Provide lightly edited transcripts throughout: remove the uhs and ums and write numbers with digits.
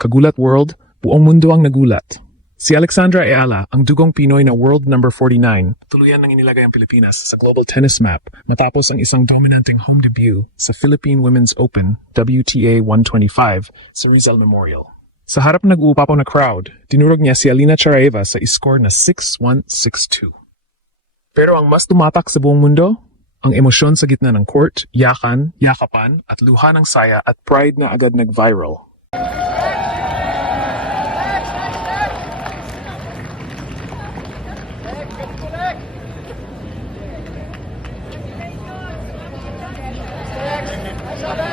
Kagulat World, buong mundo ang nagulat. Si Alexandra Ayala, ang dugong Pinoy na world number 49, tuluyan nang inilagay ang Pilipinas sa global tennis map matapos ang isang dominanting home debut sa Philippine Women's Open WTA 125 sa Rizal Memorial. Sa harap ng nag-uupapaw na crowd, dinurog niya si Alina Charaeva sa score na 6-1, 6-2. Pero ang mas tumatak sa buong mundo, ang emosyon sa gitna ng court, yakan, yakapan, at luha ng saya at pride na agad nag-viral.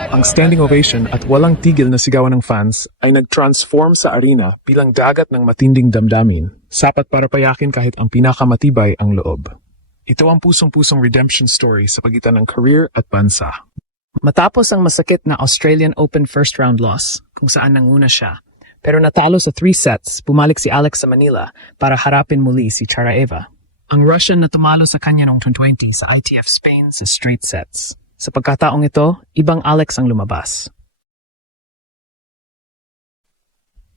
Ang standing ovation at walang tigil na sigawan ng fans ay nag-transform sa arena bilang dagat ng matinding damdamin, sapat para payakin kahit ang pinakamatibay ang loob. Ito ang pusong-pusong redemption story sa pagitan ng career at bansa. Matapos ang masakit na Australian Open first round loss, kung saan nanguna siya, pero natalo sa 3 sets, bumalik si Alex sa Manila para harapin muli si Charaeva. Ang Russian na tumalo sa kanya noong 2020 sa ITF Spain sa straight sets. Sa pagkataong ito, ibang Alex ang lumabas.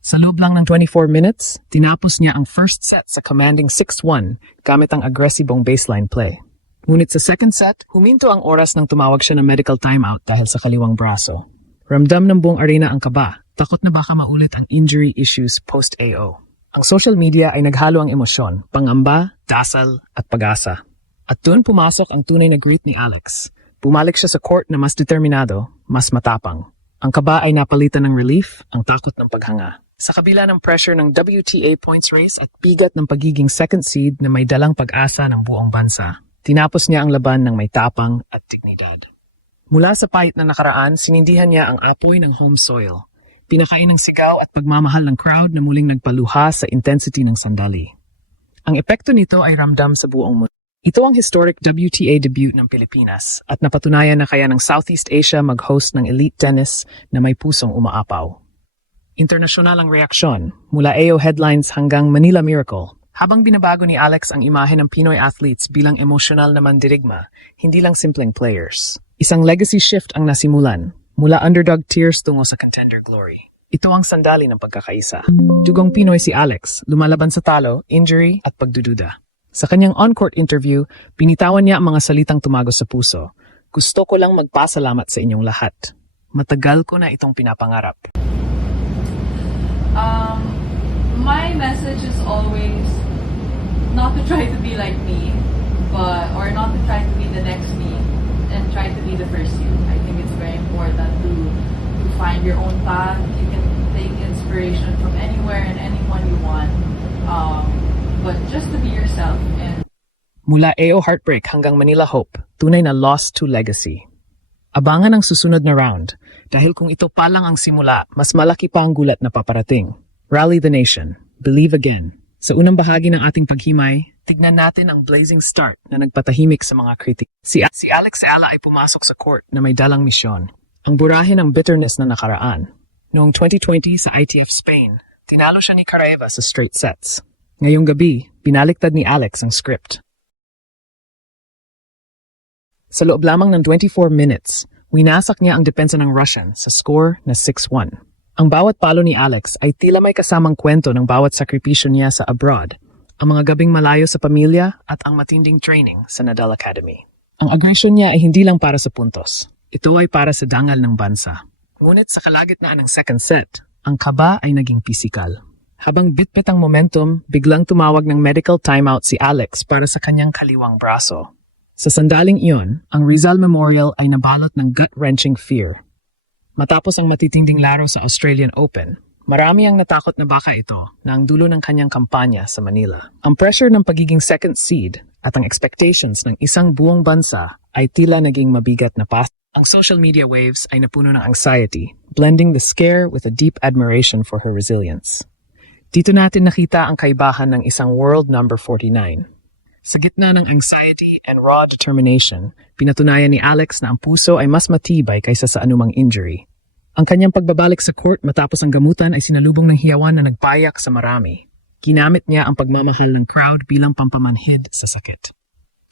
Sa loob lang ng 24 minutes, tinapos niya ang first set sa commanding 6-1 gamit ang agresibong baseline play. Ngunit sa second set, huminto ang oras nang tumawag siya ng medical timeout dahil sa kaliwang braso. Ramdam ng buong arena ang kaba, takot na baka maulit ang injury issues post-AO. Ang social media ay naghalo ang emosyon, pangamba, dasal at pag-asa. At doon pumasok ang tunay na greet ni Alex. Bumalik siya sa court na mas determinado, mas matapang. Ang kaba ay napalitan ng relief, ang takot ng paghanga. Sa kabila ng pressure ng WTA points race at bigat ng pagiging second seed na may dalang pag-asa ng buong bansa, tinapos niya ang laban ng may tapang at dignidad. Mula sa pait na nakaraan, sinindihan niya ang apoy ng home soil. Pinakain ng sigaw at pagmamahal ng crowd na muling nagpaluha sa intensity ng sandali. Ang epekto nito ay ramdam sa buong mundo. Ito ang historic WTA debut ng Pilipinas at napatunayan na kaya ng Southeast Asia mag-host ng elite tennis na may pusong umaapaw. Internasyonal ang reaksyon, mula AO headlines hanggang Manila Miracle. Habang binabago ni Alex ang imahe ng Pinoy athletes bilang emosyonal na mandirigma, hindi lang simpleng players. Isang legacy shift ang nasimulan, mula underdog tears tungo sa contender glory. Ito ang sandali ng pagkakaisa. Dugong Pinoy si Alex, lumalaban sa talo, injury at pagdududa. Sa kanyang on-court interview, binitawan niya ang mga salitang tumagos sa puso. Gusto ko lang magpasalamat sa inyong lahat. Matagal ko na itong pinapangarap. My message is always not to try to be like me, or not to try to be the next me, and try to be the first you. I think it's very important to find your own path. You can take inspiration from anywhere and anyone you want, but just to be yourself. And mula AO Heartbreak hanggang Manila Hope, tunay na lost to legacy. Abangan ang susunod na round, dahil kung ito pa lang ang simula, mas malaki pa ang gulat na paparating. Rally the nation. Believe again. Sa unang bahagi ng ating paghimay, tignan natin ang blazing start na nagpatahimik sa mga kritik. Si Alex Ayala ay pumasok sa court na may dalang misyon. Ang burahin ng bitterness na nakaraan. Noong 2020 sa ITF Spain, tinalo siya ni Charaeva sa straight sets. Ngayong gabi, binaliktad ni Alex ang script. Sa loob lamang ng 24 minutes, winasak niya ang depensa ng Russian sa score na 6-1. Ang bawat palo ni Alex ay tila may kasamang kwento ng bawat sakripisyo niya sa abroad, ang mga gabing malayo sa pamilya at ang matinding training sa Nadal Academy. Ang aggression niya ay hindi lang para sa puntos. Ito ay para sa dangal ng bansa. Ngunit sa kalagitnaan ng second set, ang kaba ay naging pisikal. Habang bitbit ang momentum, biglang tumawag ng medical timeout si Alex para sa kanyang kaliwang braso. Sa sandaling iyon, ang Rizal Memorial ay nabalot ng gut-wrenching fear. Matapos ang matitinding laro sa Australian Open, marami ang natakot na baka ito na ang dulo ng kanyang kampanya sa Manila. Ang pressure ng pagiging second seed at ang expectations ng isang buong bansa ay tila naging mabigat na pas. Ang social media waves ay napuno ng anxiety, blending the scare with a deep admiration for her resilience. Dito natin nakita ang kaibahan ng isang world number 49. Sa gitna ng anxiety and raw determination, pinatunayan ni Alex na ang puso ay mas matibay kaysa sa anumang injury. Ang kanyang pagbabalik sa court matapos ang gamutan ay sinalubong ng hiyawan na nagpayak sa marami. Ginamit niya ang pagmamahal ng crowd bilang pampamanhid sa sakit.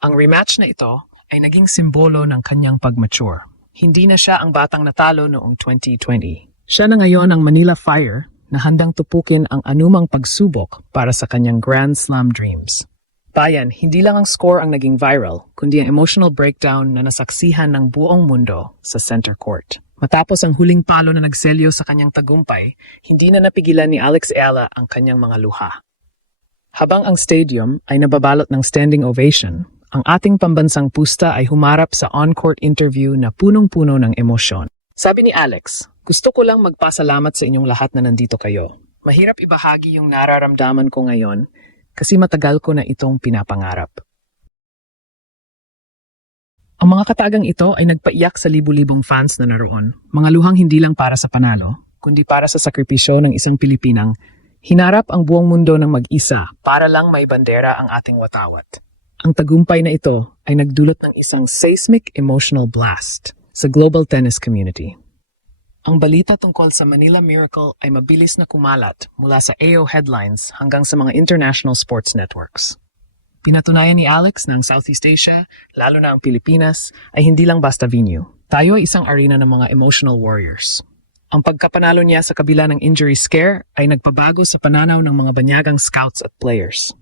Ang rematch na ito ay naging simbolo ng kanyang pag-mature. Hindi na siya ang batang natalo noong 2020. Siya na ngayon ang Manila Fire, na handang tupukin ang anumang pagsubok para sa kanyang Grand Slam dreams. Bayan, hindi lang ang score ang naging viral, kundi ang emotional breakdown na nasaksihan ng buong mundo sa center court. Matapos ang huling palo na nagselyo sa kanyang tagumpay, hindi na napigilan ni Alex Ayala ang kanyang mga luha. Habang ang stadium ay nababalot ng standing ovation, ang ating pambansang pusta ay humarap sa on-court interview na punong-puno ng emosyon. Sabi ni Alex, "Gusto ko lang magpasalamat sa inyong lahat na nandito kayo. Mahirap ibahagi yung nararamdaman ko ngayon kasi matagal ko na itong pinapangarap." Ang mga katagang ito ay nagpaiyak sa libu-libong fans na naroon. Mga luhang hindi lang para sa panalo, kundi para sa sakripisyo ng isang Pilipinang hinarap ang buong mundo ng mag-isa para lang may bandera ang ating watawat. Ang tagumpay na ito ay nagdulot ng isang seismic emotional blast sa global tennis community. Ang balita tungkol sa Manila Miracle ay mabilis na kumalat mula sa AO headlines hanggang sa mga international sports networks. Pinatunayan ni Alex na ang Southeast Asia, lalo na ang Pilipinas, ay hindi lang basta venue. Tayo ay isang arena ng mga emotional warriors. Ang pagkapanalo niya sa kabila ng injury scare ay nagpabago sa pananaw ng mga banyagang scouts at players.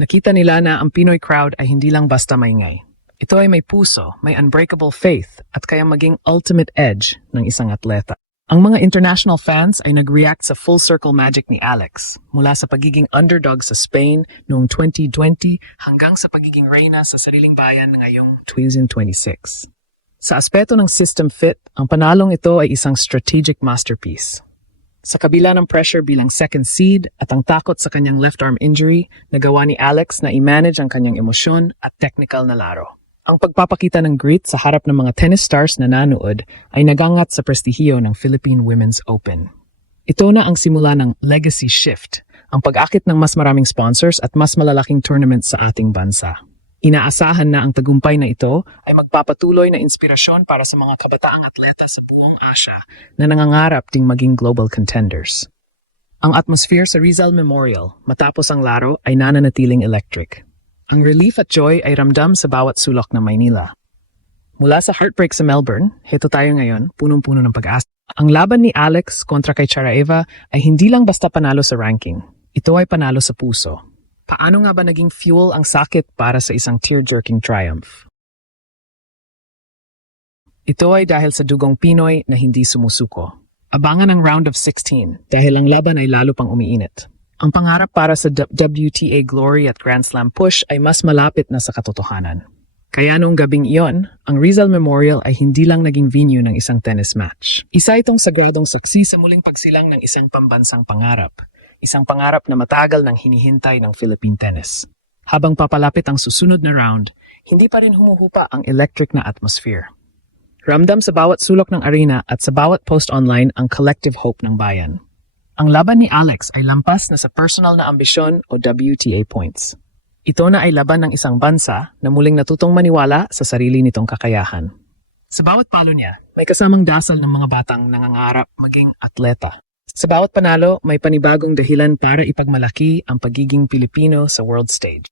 Nakita nila na ang Pinoy crowd ay hindi lang basta maingay. Ito ay may puso, may unbreakable faith at kayang maging ultimate edge ng isang atleta. Ang mga international fans ay nag-react sa full circle magic ni Alex, mula sa pagiging underdog sa Spain noong 2020 hanggang sa pagiging reyna sa sariling bayan ngayong 2026. Sa aspeto ng system fit, ang panalong ito ay isang strategic masterpiece. Sa kabila ng pressure bilang second seed at ang takot sa kanyang left arm injury, nagawa ni Alex na i-manage ang kanyang emosyon at technical na laro. Ang pagpapakita ng grit sa harap ng mga tennis stars na nanood ay nagangat sa prestihiyo ng Philippine Women's Open. Ito na ang simula ng legacy shift, ang pag-akit ng mas maraming sponsors at mas malalaking tournaments sa ating bansa. Inaasahan na ang tagumpay na ito ay magpapatuloy na inspirasyon para sa mga kabataang atleta sa buong Asia na nangangarap ding maging global contenders. Ang atmosphere sa Rizal Memorial matapos ang laro ay nananatiling electric. Ang relief at joy ay ramdam sa bawat sulok ng Maynila. Mula sa heartbreak sa Melbourne, heto tayo ngayon, punong-puno ng pag-asa. Ang laban ni Alex kontra kay Charaeva ay hindi lang basta panalo sa ranking. Ito ay panalo sa puso. Paano nga ba naging fuel ang sakit para sa isang tear-jerking triumph? Ito ay dahil sa dugong Pinoy na hindi sumusuko. Abangan ang round of 16 dahil ang laban ay lalo pang umiinit. Ang pangarap para sa WTA Glory at Grand Slam push ay mas malapit na sa katotohanan. Kaya noong gabing iyon, ang Rizal Memorial ay hindi lang naging venue ng isang tennis match. Isa itong sagradong saksi sa muling pagsilang ng isang pambansang pangarap. Isang pangarap na matagal nang hinihintay ng Philippine tennis. Habang papalapit ang susunod na round, hindi pa rin humuhupa ang electric na atmosphere. Ramdam sa bawat sulok ng arena at sa bawat post online ang collective hope ng bayan. Ang laban ni Alex ay lampas na sa personal na ambisyon o WTA points. Ito na ay laban ng isang bansa na muling natutong maniwala sa sarili nitong kakayahan. Sa bawat palo niya, may kasamang dasal ng mga batang nangangarap maging atleta. Sa bawat panalo, may panibagong dahilan para ipagmalaki ang pagiging Pilipino sa world stage.